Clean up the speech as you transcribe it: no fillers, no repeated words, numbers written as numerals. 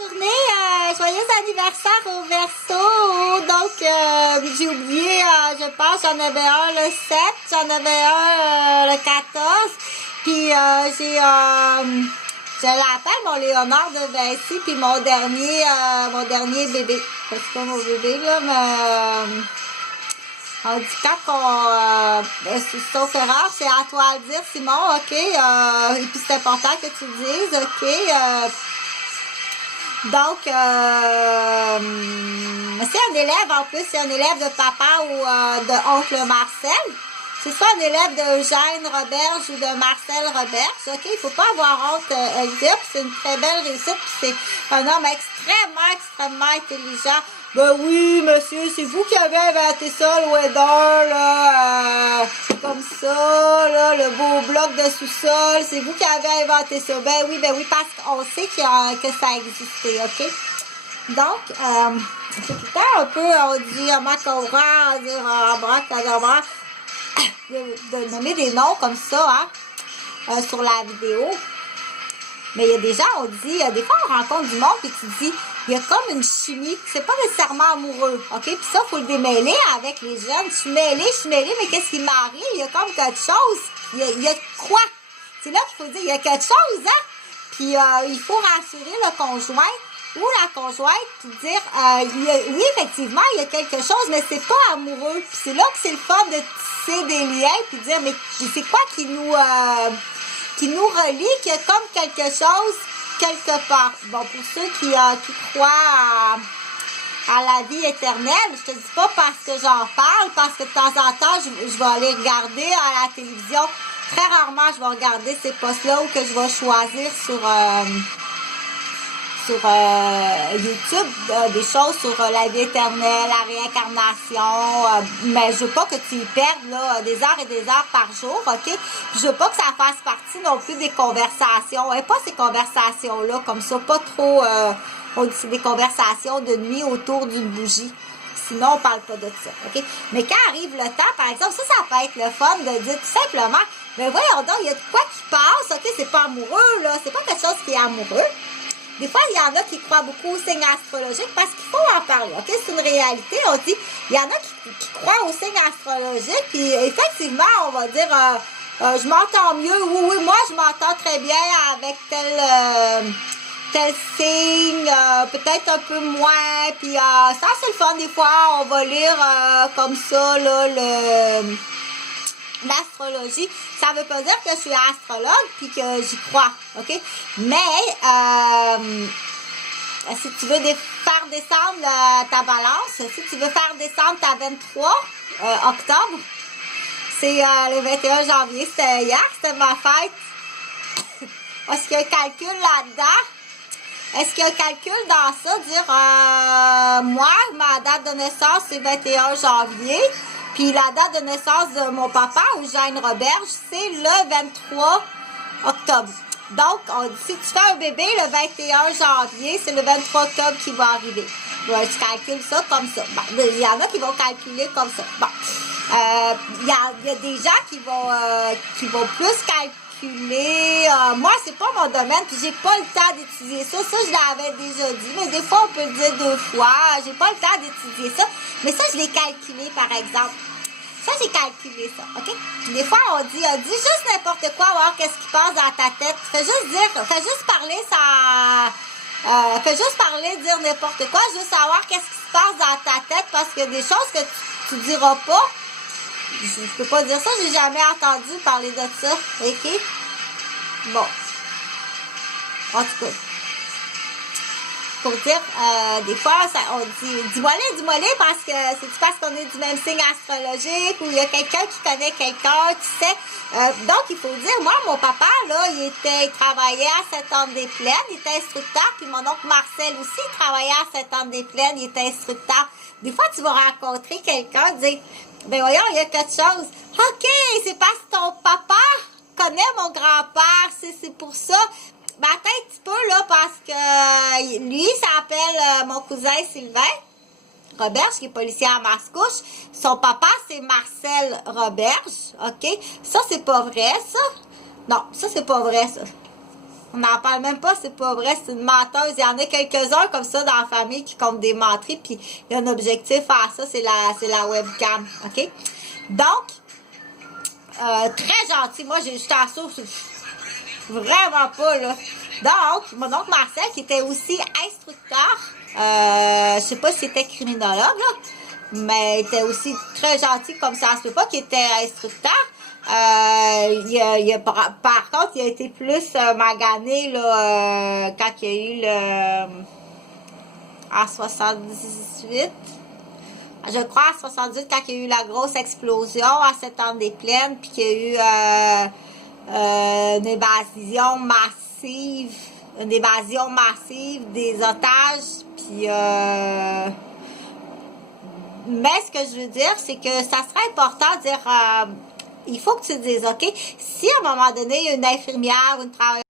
Journée, joyeux anniversaire au Verseau. Donc, j'ai oublié, je pense, j'en avais un le 7, j'en avais un le 14. Puis, je l'appelle mon Léonard de Vinci, puis mon dernier bébé. C'est pas mon bébé, là, mais on dit quand sauf erreur, c'est à toi de dire, Simon, OK, et puis c'est important que tu le dises, OK, donc, c'est un élève, en plus, c'est un élève de papa ou de oncle Marcel. C'est soit un élève de Eugène Roberge ou de Marcel Roberge. OK, il ne faut pas avoir honte, Elvire, c'est une très belle réussite, puis c'est un homme extrêmement intelligent. Ben oui, monsieur, c'est vous qui avez inventé ça, le weather, là, comme ça, là, le beau bloc de sous-sol, c'est vous qui avez inventé ça. Ben oui, parce qu'on sait que ça existait, OK? Donc, c'est tout le temps un peu, on dit macabra, on dit abracadabra, de nommer des noms comme ça, hein, sur la vidéo. Mais il y a des gens, on dit, des fois on rencontre du monde et tu dis, il y a comme une chimie, c'est pas nécessairement amoureux, OK? Puis ça, il faut le démêler avec les jeunes. Je suis mêlée, mais qu'est-ce qui m'arrive? Il y a comme quelque chose, il y a quoi? C'est là qu'il faut dire, il y a quelque chose, hein? Puis il faut rassurer le conjoint ou la conjointe, puis dire, oui, effectivement, il y a quelque chose, mais c'est pas amoureux. Puis c'est là que c'est le fun de tisser des liens, puis dire, mais c'est quoi qui nous relie, qu'il y a comme quelque chose quelque part. Bon, pour ceux qui croient à la vie éternelle, je te dis pas parce que j'en parle, parce que de temps en temps, je vais aller regarder à la télévision. Très rarement, je vais regarder ces postes-là ou que je vais choisir sur YouTube des choses sur la vie éternelle, la réincarnation, mais je veux pas que tu y perdes là, des heures et des heures par jour, OK? Puis je veux pas que ça fasse partie non plus des conversations, et pas ces conversations-là comme ça, pas trop, c'est des conversations de nuit autour d'une bougie. Sinon, on parle pas de ça, OK? Mais quand arrive le temps, par exemple, ça peut être le fun de dire tout simplement, mais voyons donc, il y a de quoi qui passe, OK? C'est pas amoureux, là, c'est pas quelque chose qui est amoureux. Des fois, il y en a qui croient beaucoup aux signes astrologiques parce qu'il faut en parler, OK? C'est une réalité, on dit, il y en a qui croient aux signes astrologiques, puis effectivement, on va dire, je m'entends mieux, oui, moi, je m'entends très bien avec tel signe, peut-être un peu moins, puis ça, c'est le fun, des fois, on va lire comme ça, là, l'astrologie. Ça veut pas dire que je suis astrologue puis que j'y crois, OK? Mais si tu veux faire descendre ta balance, si tu veux faire descendre ta 23 octobre, c'est le 21 janvier, c'était hier, c'était ma fête. Est-ce qu'il y a un calcul là-dedans? Est-ce qu'il y a un calcul dans ça? Dire, moi, ma date de naissance, c'est 21 janvier. Puis la date de naissance de mon papa, Eugène Roberge, c'est le 23 octobre. Donc, on dit, si tu fais un bébé le 21 janvier, c'est le 23 octobre qui va arriver. Ouais, tu calcules ça comme ça. Bon, il y en a qui vont calculer comme ça. Bon, il y a des gens qui vont plus calculer. Moi, c'est pas mon domaine, puis j'ai pas le temps d'étudier ça. Ça, je l'avais déjà dit, mais des fois, on peut le dire 2 fois. J'ai pas le temps d'étudier ça. Mais ça, je l'ai calculé, par exemple. Ça, j'ai calculé ça, OK? Des fois, on dit juste n'importe quoi, voir qu'est-ce qui passe dans ta tête. Fais juste parler, dire n'importe quoi, juste savoir qu'est-ce qui se passe dans ta tête, parce que des choses que tu diras pas, je peux pas dire ça, j'ai jamais entendu parler de ça, OK? Bon. En tout cas. Pour dire, des fois, on dit, dis-moi parce que c'est parce qu'on est du même signe astrologique ou il y a quelqu'un qui connaît quelqu'un, tu sais. Donc, il faut dire, moi, mon papa, là, il travaillait à Sainte-Anne-des-Plaines, il était instructeur, puis mon oncle Marcel aussi, il travaillait à Sainte-Anne-des-Plaines, il était instructeur. Des fois, tu vas rencontrer quelqu'un, dire, ben voyons, il y a quelque chose. OK, c'est parce que ton papa connaît mon grand-père, c'est pour ça. Ben, attends un petit peu, là, parce que lui, ça s'appelle mon cousin Sylvain Roberge, qui est policier à Mascouche. Son papa, c'est Marcel Roberge, OK? Ça, c'est pas vrai, ça? Non, ça, c'est pas vrai, ça. On n'en parle même pas, c'est pas vrai, c'est une menteuse. Il y en a quelques-uns comme ça dans la famille qui comptent des menteries, puis il y a un objectif à ça, c'est la webcam, OK? Donc, très gentil. Moi, je t'assure, vraiment pas, là. Donc, mon oncle Marcel, qui était aussi instructeur, je sais pas s'il était criminologue, là, mais il était aussi très gentil, comme ça se peut pas qu'il était instructeur. Par contre, il a été plus magané là, quand il y a eu en 78. Je crois en 78, quand il y a eu la grosse explosion à Saint-Anne-des-Plaines, puis qu'il y a eu une évasion massive des otages, puis mais ce que je veux dire, c'est que ça serait important de dire il faut que tu te dises, OK, si à un moment donné, il y a une infirmière, une travailleuse